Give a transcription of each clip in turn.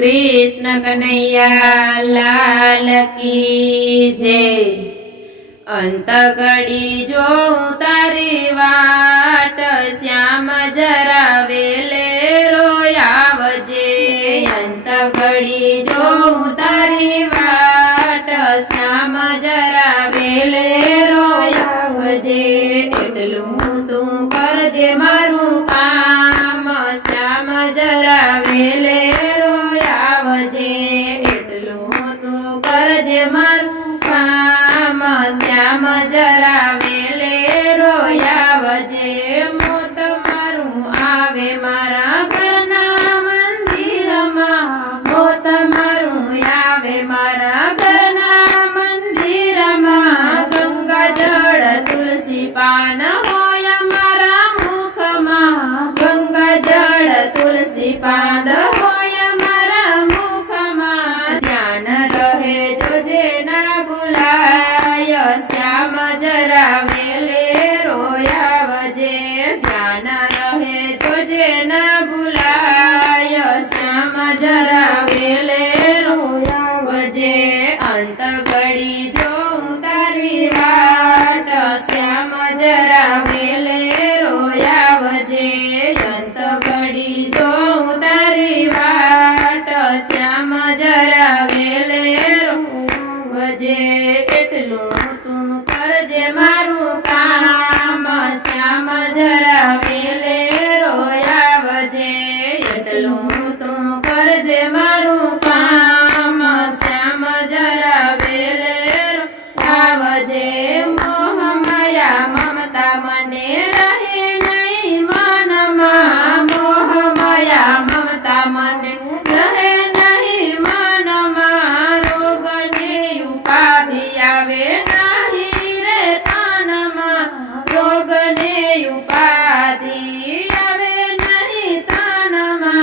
कृष्ण कन्हैया लाल की जय। अंत घड़ी जो तारी वाट श्याम जरा वेले रोयावजे। अंत घड़ी जो तारी वाट श्याम जरा वेले रोयावजे। एटलू तू करजे मारू काम श्याम जरा वेले रोयावजे। एटलू तू करजे मारू काम श्याम जरा वेले रोयावजे। मोत मारू आवे मारा घरना मंदिरमा। मोत मारू आवे मारा घरना मंदिरमा। गंगा जळ तुलसी पान होय मारा मुखमा। गंगा जळ तुलसी पान होय मारा मुखमा। ध्यान रहे जोजे ना भुलाय श्याम जरा वेले रोयावजे। ध्यान रहे जोजे ना भुलाय श्याम जरा वेले रोयावजे। अंत घड़ी जो तारी वाट श्याम जरा वेले रोयावजे। अंत घड़ी जो तारी वाट श्याम जरा वेले रोयावजे। एटलू तू करजे मारू काम श्याम जरा वेले रोयावजे। एटलू तू करजे मारू काम श्याम जरा वेले रोयावजे। मोह माया ममता मने रहे नहीं मनमा। मोह माया ममता मने रहे नहीं मनमा। रोग ने उपाधि आवे नहीं रे तनमा। रोग ने उपाधि आवे नहीं तनमा।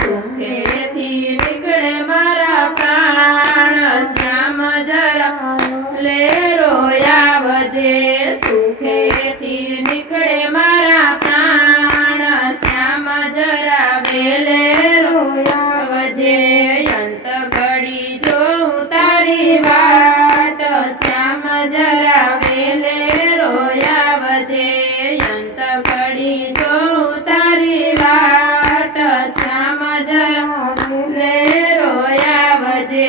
सुखेथी निकळे मारा प्राण श्याम जरा ले रोयावजे। सुखेथी निकळे मारा प्राण श्याम जरा वेले रोयावजे। अंत घड़ी जो तारी वाट श्याम जरा वेले रोयावजे। अंत घड़ी जो तारी वाट श्याम जरा वेले रोयावजे।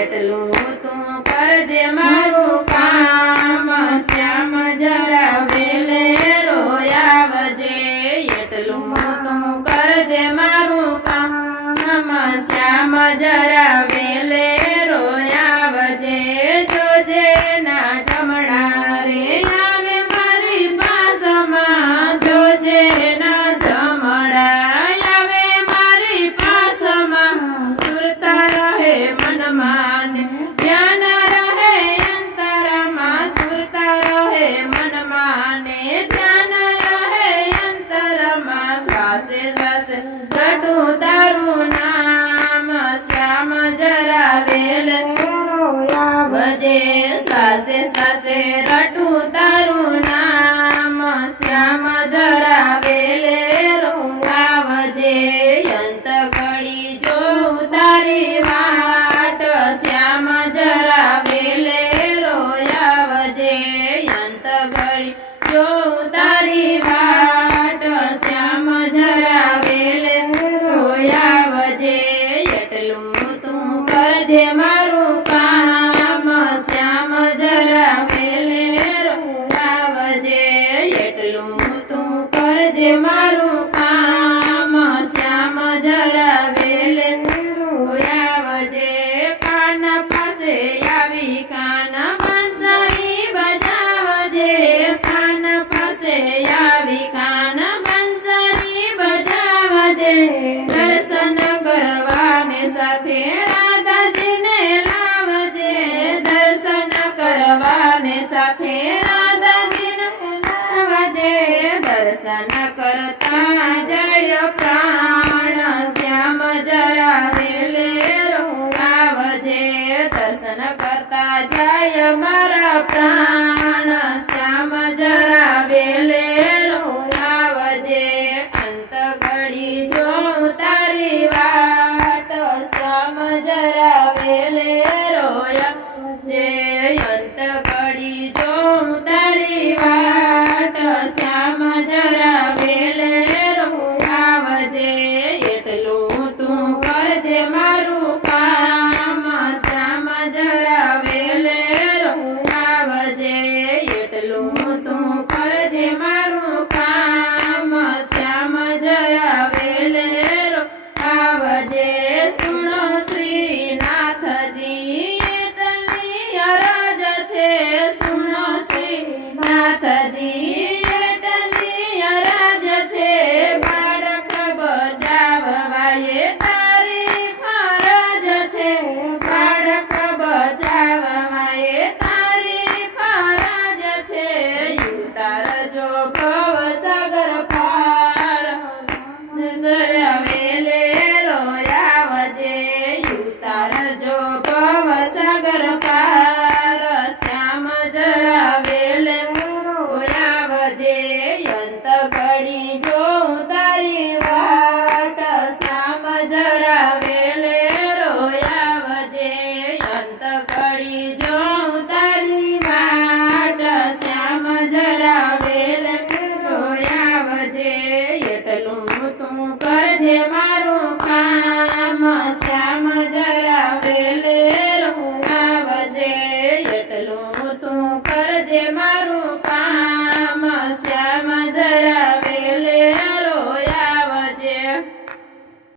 एटलू तू करजे मारू काम श्याम जरा वेले रोयावजे। एटलू तू करजे मारू काम श्याम जरा वेले रोयावजे। जोजे ना जमड़ा रे आवे मारी पासमा। जोजे ना जमड़ा आवे मारी पासमा। सुरता रहे मनमा ने ध्यान रहे अंतरमा। सुरता रहे मनमा ने ध्यान रहे अंतरमा। श्वासे श्वासे रटू तारू नाम श्याम जरा वेले रोयावजे। श्वासे श्वासे रटू तारू नाम श्याम जरा वेले रोयावजे। अंत घड़ी जो तारी वाट श्याम जरा वेले रोयावजे। अंत घड़ी जो तारी वाट श्याम जरा वेले रोयावजे। एटलू तू करजे मारू काम श्याम जरा वेले रोयावजे। एटलू तू करजे मारू काम श्याम जरा वेले रोयावजे। कान पासे आवी कान बंसरी बजावजे। कान पासे आवी कान बंसरी बजावजे। दर्शन करवाने साथे राधाजीने लावजे। दर्शन करवाने साथे राधाजीने लावजे। दर्शन करता जय प्राण श्याम जरा वेले रोयावजे। दर्शन करता जय मारा प्राण